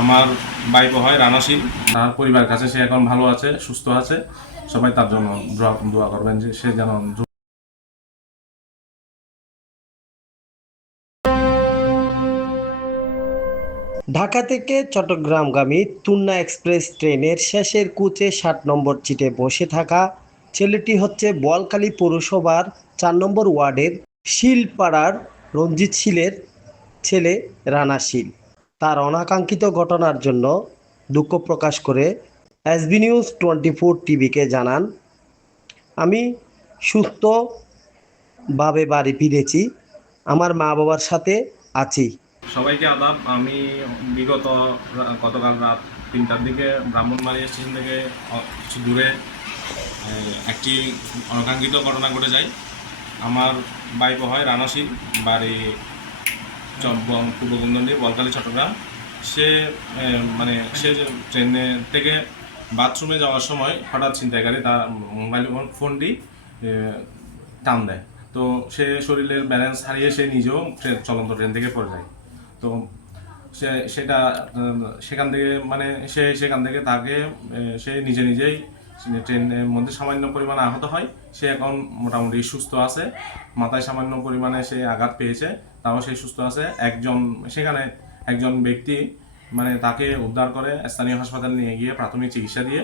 আমার বাইক হয় রানাশীল তার পরিবার কাছে সে এখন ভালো আছে, সুস্থ আছে। সবাই তার জন্য দোয়া করবেন যে সে যেন ঢাকা থেকে চট্টগ্রামগামী তুন্না এক্সপ্রেস ট্রেনের শেষের কুচে ষাট নম্বর চিটে বসে থাকা ছেলেটি হচ্ছে বোয়ালখালী পৌরসভার চার নম্বর ওয়ার্ডের শিলপাড়ার রঞ্জিত শীলের ছেলে রানা শীল। তার অনাকাঙ্ক্ষিত ঘটনার জন্য দুঃখ প্রকাশ করে এসবি নিউজ টোয়েন্টি ফোর টিভিকে জানান, আমি সুস্থভাবে বাড়ি ফিরেছি, আমার মা বাবার সাথে আছি। সবাইকে আদাব। আমি বিগত গতকাল রাত তিনটার দিকে ব্রাহ্মণবাড়ি স্টেশন থেকে কিছু দূরে একটি অনাকাঙ্ক্ষিত ঘটনা ঘটে যায়। আমার বাইক হয় রানাশীল বাড়ি পূর্ব কুন্দন্ডি বলকালী, চট্টগ্রাম। সে মানে সে ট্রেনে থেকে বাথরুমে যাওয়ার সময় হঠাৎ ছিনতাইকারী তার মোবাইল ফোন- ফোনটি টান দেয়। তো সে শরীরের ব্যালেন্স হারিয়ে সে নিজেও চলন্ত ট্রেন থেকে পড়ে যায়। তো সে, সেটা সেখান থেকে মানে সে সেখান থেকে তাকে সে নিজে নিজেই ট্রেনের মধ্যে সামান্য পরিমাণে আহত হয়, সে এখন মোটামুটি সুস্থ আছে। মাথায় সামান্য পরিমাণে সে আঘাত পেয়েছে, তাও সে সুস্থ আছে। একজন, সেখানে একজন ব্যক্তি মানে তাকে উদ্ধার করে স্থানীয় হাসপাতালে নিয়ে গিয়ে প্রাথমিক চিকিৎসা দিয়ে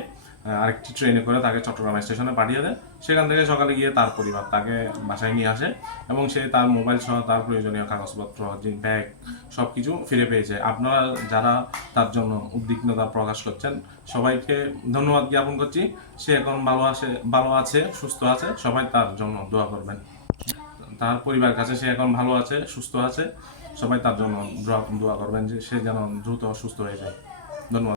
আরেকটি ট্রেনে করে তাকে চট্টগ্রাম স্টেশনে পাঠিয়ে দেয়। সেখান থেকে সকালে গিয়ে তার পরিবার তাকে বাসায় নিয়ে আসে এবং সে তার মোবাইল সহ তার প্রয়োজনীয় কাগজপত্র ব্যাগ সব কিছু ফিরে পেয়েছে আপনারা যারা তার জন্য উদ্বিগ্নতা প্রকাশ করছেন, সবাইকে ধন্যবাদ জ্ঞাপন করছি। সে এখন ভালো আছে ভালো আছে, সুস্থ আছে, সবাই তার জন্য দোয়া করবেন। তার পরিবার কাছে সে এখন ভালো আছে, সুস্থ আছে, সবাই তার জন্য দোয়া করবেন যে সে যেন দ্রুত সুস্থ হয়ে যায়। ধন্যবাদ।